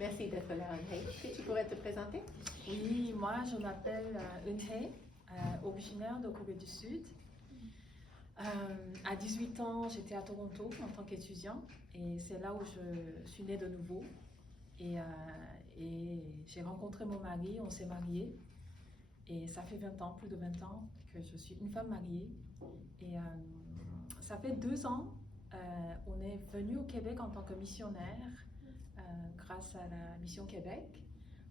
Merci d'être là, Eun-hye. Est-ce que tu pourrais te présenter? Oui, moi je m'appelle Eun-hye, originaire de Corée du Sud. À 18 ans, j'étais à Toronto en tant qu'étudiant et c'est là où je suis née de nouveau. Et j'ai rencontré mon mari, on s'est mariés. Et ça fait 20 ans, plus de 20 ans que je suis une femme mariée. Et ça fait 2 ans, on est venu au Québec en tant que missionnaire grâce à la Mission Québec.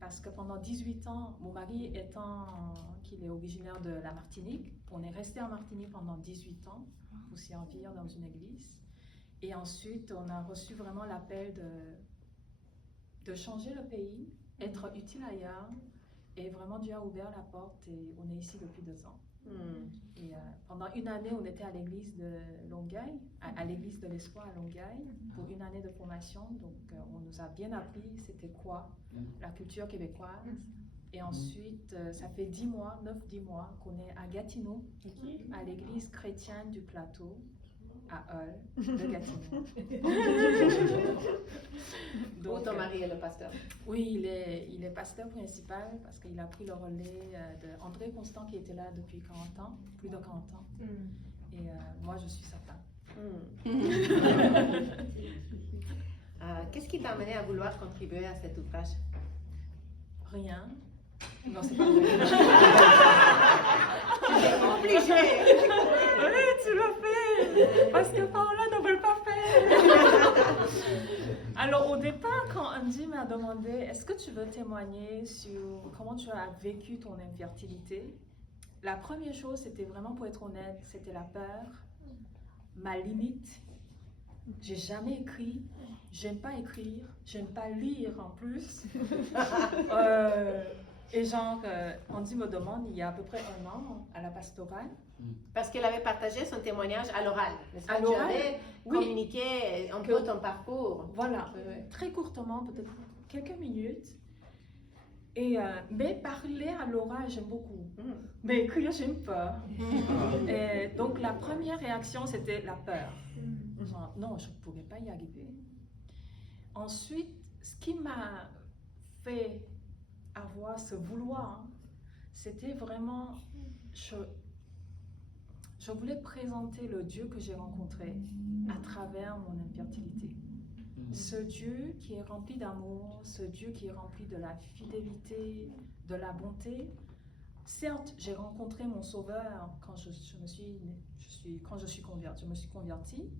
Parce que pendant 18 ans, mon mari étant qu'il est originaire de la Martinique, on est resté en Martinique pendant 18 ans pour servir dans une église. Et ensuite, on a reçu vraiment l'appel de changer le pays, être utile ailleurs. Et vraiment, Dieu a ouvert la porte et on est ici depuis 2 ans. Et pendant une année, on était à l'église de Longueuil, à l'église de l'Espoir à Longueuil, pour une année de formation. Donc, on nous a bien appris c'était quoi la culture québécoise. Et ensuite, ça fait 10 mois, 9-10 mois qu'on est à Gatineau, à l'église chrétienne du Plateau, à Hull, de Gatineau. Donc, ton mari est le pasteur? Oui, il est pasteur principal parce qu'il a pris le relais d'André Constant qui était là depuis 40 ans, plus de 40 ans. Et moi, je suis sa femme. Qu'est-ce qui t'a amené à vouloir contribuer à cet ouvrage? Rien. Non, c'est pas vrai. C'est obligé. Oui, tu l'as fait. Parce que Paola ne veut pas faire. Alors, au départ, quand Andy m'a demandé est-ce que tu veux témoigner sur comment tu as vécu ton infertilité, la première chose, c'était vraiment, pour être honnête, c'était la peur, ma limite. J'ai jamais écrit, j'aime pas écrire, j'aime pas lire en plus. Et genre, Andy me demande, il y a à peu près 1 an, à la pastorale. Parce qu'elle avait partagé son témoignage à l'oral, n'est-ce pas? À l'oral, tu avais communiqué un peu ton parcours. Voilà, très courtement, peut-être quelques minutes. Et, mais parler à l'oral, j'aime beaucoup. Mais écrire, j'aime pas. Et donc, la première réaction, c'était la peur. Genre, non, je ne pourrais pas y arriver. Ensuite, ce qui m'a fait avoir ce vouloir, c'était vraiment, je voulais présenter le Dieu que j'ai rencontré à travers mon infertilité. Ce Dieu qui est rempli d'amour, ce Dieu qui est rempli de la fidélité, de la bonté. Certes, j'ai rencontré mon Sauveur quand je me suis convertie,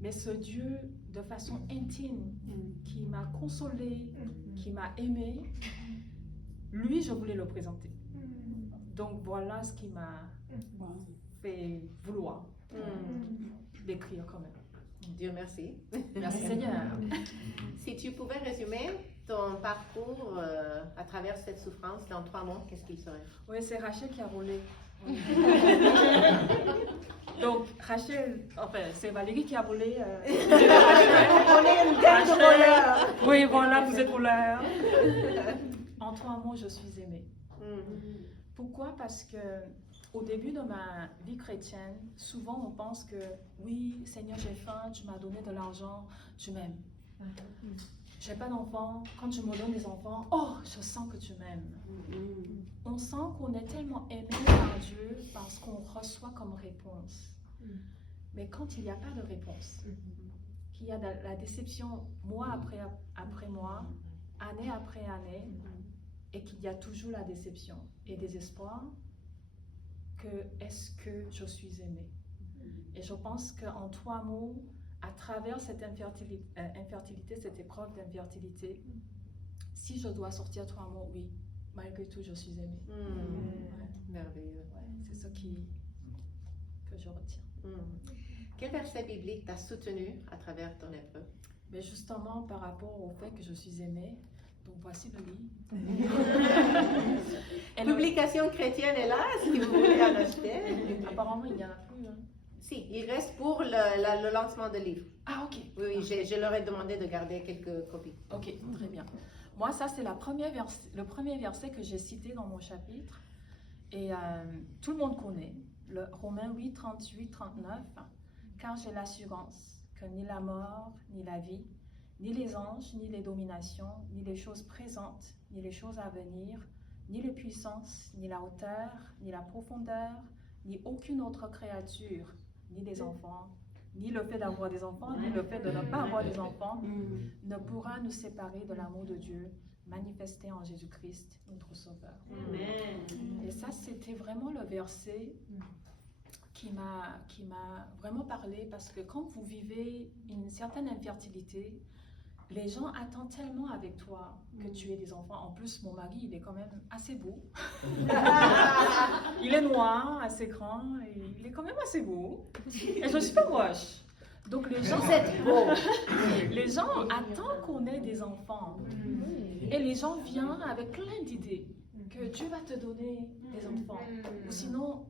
mais ce Dieu de façon intime qui m'a consolée, qui m'a aimée, lui, je voulais le présenter. Donc voilà ce qui m'a fait vouloir l'écrire quand même. Dieu merci. Merci Seigneur. Si tu pouvais résumer ton parcours à travers cette souffrance dans 3 mots, qu'est-ce qu'il serait? Oui, c'est Rachel qui a roulé. Donc, Rachel, enfin, c'est Valérie qui a volé. On est une gang de voleurs. Oui, voilà, vous êtes voleurs. En 3 mots, je suis aimée. Pourquoi? Parce que au début de ma vie chrétienne, souvent on pense que oui, Seigneur, j'ai faim, tu m'as donné de l'argent, tu m'aimes. J'ai pas d'enfants, quand tu me donnes des enfants, oh, je sens que tu m'aimes. On sent qu'on est tellement aimé par Dieu parce qu'on reçoit comme réponse. Mais quand il n'y a pas de réponse, qu'il y a de la déception mois après mois, année après année, et qu'il y a toujours la déception et désespoir, est-ce que je suis aimée? Et je pense qu'en 3 mots, à travers cette infertilité, cette épreuve d'infertilité, si je dois sortir 3 mots, oui, malgré tout, je suis aimée. Merveilleux. C'est ce que je retiens. Quel verset biblique t'a soutenu à travers ton épreuve? Mais justement, par rapport au fait que je suis aimée, donc voici le livre. Publication chrétienne est là, si vous voulez en acheter. Apparemment, il n'y en a plus. Hein. Si, il reste pour le lancement de livre. Ah, ok. Oui, je leur ai demandé de garder quelques copies. Ok, très bien. Moi, ça, c'est le premier verset que j'ai cité dans mon chapitre. Et tout le monde connaît. Le Romains 8, 38, 39. Car j'ai l'assurance que ni la mort, ni la vie, ni les anges, ni les dominations, ni les choses présentes, ni les choses à venir, ni les puissances, ni la hauteur, ni la profondeur, ni aucune autre créature, ni les enfants, ni le fait d'avoir des enfants, ni le fait de ne pas avoir des enfants, ne pourra nous séparer de l'amour de Dieu manifesté en Jésus-Christ, notre Sauveur. Et ça, c'était vraiment le verset qui m'a vraiment parlé, parce que quand vous vivez une certaine infertilité, les gens attendent tellement avec toi que tu aies des enfants. En plus, mon mari, il est quand même assez beau. Il est noir, assez grand, et il est quand même assez beau. Et je suis pas moche. Donc les gens attendent qu'on ait des enfants. Et les gens viennent avec plein d'idées que Dieu va te donner des enfants. Ou sinon,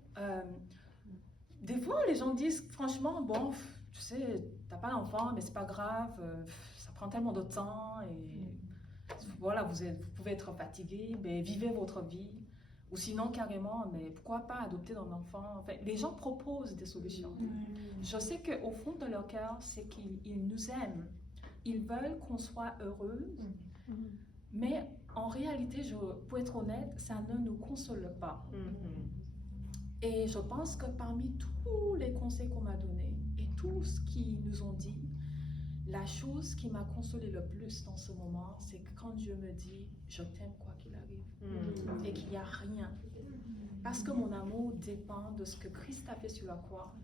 des fois, les gens disent franchement, bon, tu sais, t'as pas d'enfant, mais c'est pas grave, ça prend tellement de temps, et voilà, vous pouvez être fatigué, mais vivez votre vie. Ou sinon, carrément, mais pourquoi pas adopter un enfant? Enfin, les gens proposent des solutions. Je sais qu'au fond de leur cœur, c'est qu'ils nous aiment. Ils veulent qu'on soit heureux, mais en réalité, pour être honnête, ça ne nous console pas. Et je pense que parmi tous les conseils qu'on m'a donnés et tout ce qu'ils nous ont dit, la chose qui m'a consolée le plus dans ce moment, c'est que quand Dieu me dit « je t'aime quoi qu'il arrive » et qu'il n'y a rien, parce que mon amour dépend de ce que Christ a fait sur la croix,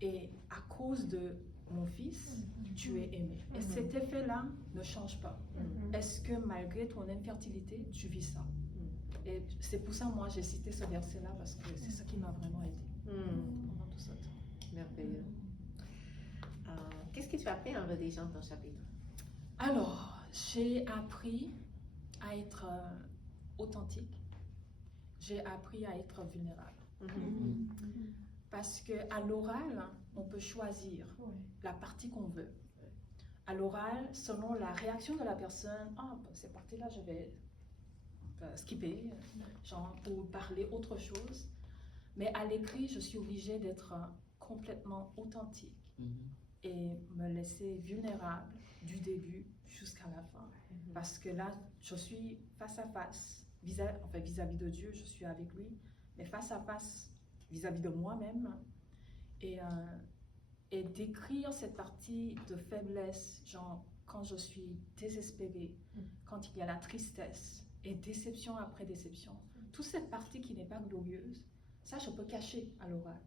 et à cause de mon fils, tu es aimé. Et cet effet-là ne change pas. Est-ce que malgré ton infertilité, tu vis ça? Et c'est pour ça, moi, j'ai cité ce verset-là, parce que c'est ce qui m'a vraiment aidé pendant tout ce temps. Merveilleux. Qu'est-ce que tu as appris en rédigeant ton chapitre? Alors, j'ai appris à être authentique. J'ai appris à être vulnérable. Parce qu'à l'oral, on peut choisir la partie qu'on veut. À l'oral, selon la réaction de la personne, cette partie-là, je vais skipper, genre pour parler autre chose. Mais à l'écrit, je suis obligée d'être complètement authentique et me laisser vulnérable du début jusqu'à la fin. Parce que là, je suis face à face, vis-à-vis de Dieu, je suis avec lui, mais face à face vis-à-vis de moi-même. Et d'écrire cette partie de faiblesse, genre quand je suis désespérée, quand il y a la tristesse, et déception après déception. Toute cette partie qui n'est pas glorieuse, ça je peux cacher à l'oral.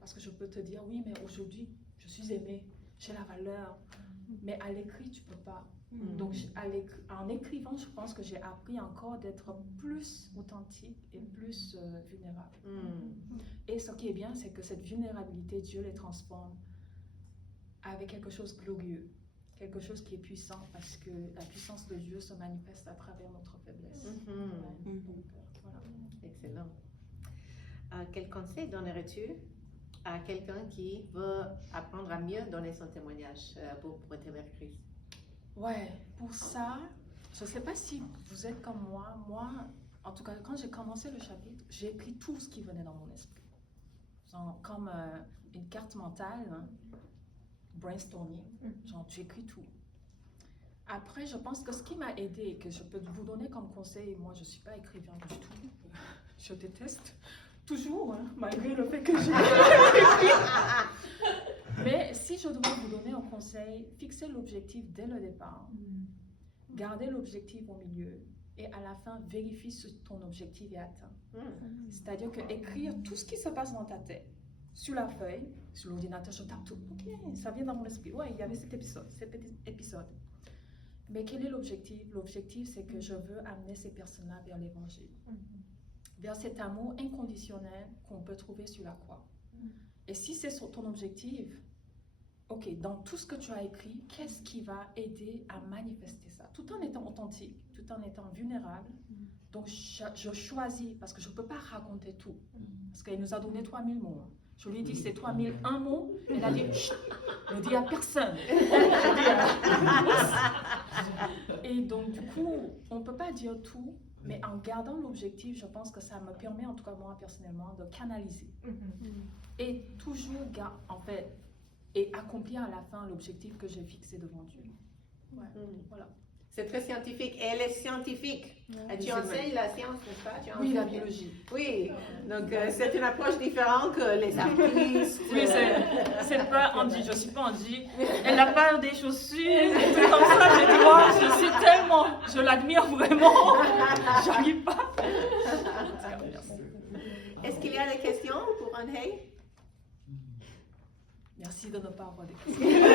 Parce que je peux te dire, oui, mais aujourd'hui, je suis aimée, j'ai la valeur. Mais à l'écrit, tu peux pas. Donc, en écrivant, je pense que j'ai appris encore d'être plus authentique et plus vulnérable. Et ce qui est bien, c'est que cette vulnérabilité, Dieu les transforme avec quelque chose de glorieux. Quelque chose qui est puissant, parce que la puissance de Dieu se manifeste à travers notre faiblesse. Donc, voilà. Excellent. Quel conseil donnerais-tu à quelqu'un qui veut apprendre à mieux donner son témoignage pour témoigner Christ? Ouais, pour ça, je ne sais pas si vous êtes comme moi. Moi, en tout cas, quand j'ai commencé le chapitre, j'ai écrit tout ce qui venait dans mon esprit. Genre, comme une carte mentale, brainstorming, genre tu écris tout. Après, je pense que ce qui m'a aidé et que je peux vous donner comme conseil, moi je ne suis pas écrivain du tout, je déteste toujours, malgré le fait que j'ai écrit. Mais si je dois vous donner un conseil, fixez l'objectif dès le départ, gardez l'objectif au milieu et à la fin, vérifie si ton objectif est atteint. C'est-à-dire que écrire tout ce qui se passe dans ta tête, sur la feuille, sur l'ordinateur, je tape tout. Ok, ça vient dans mon esprit. Ouais, il y avait cet épisode. Mais quel est l'objectif? L'objectif, c'est que je veux amener ces personnes-là vers l'évangile. Vers cet amour inconditionnel qu'on peut trouver sur la croix. Et si c'est ton objectif, ok, dans tout ce que tu as écrit, qu'est-ce qui va aider à manifester ça? Tout en étant authentique, tout en étant vulnérable. Donc, je choisis, parce que je ne peux pas raconter tout. Parce qu'elle nous a donné 3000 mots. Je lui ai dit, c'est 3001 mots. Elle a dit, chut, ne dis à personne. Et donc, du coup, on ne peut pas dire tout, mais en gardant l'objectif, je pense que ça me permet, en tout cas moi personnellement, de canaliser. Et toujours, en fait, et accomplir à la fin l'objectif que j'ai fixé devant Dieu. Ouais. Voilà. C'est très scientifique. Et elle est scientifique. Et tu enseignes la science, n'est-ce pas? Tu Oui, la enseignes- biologie. Oui, donc c'est une approche différente que les artistes. Oui, c'est pas Andy, je suis pas Andy. Elle n'a pas des chaussures, des trucs comme ça. J'ai dit, moi, je suis tellement, je l'admire vraiment. J'arrive pas. Est-ce qu'il y a des questions pour Anhei? Merci de ne pas avoir des questions.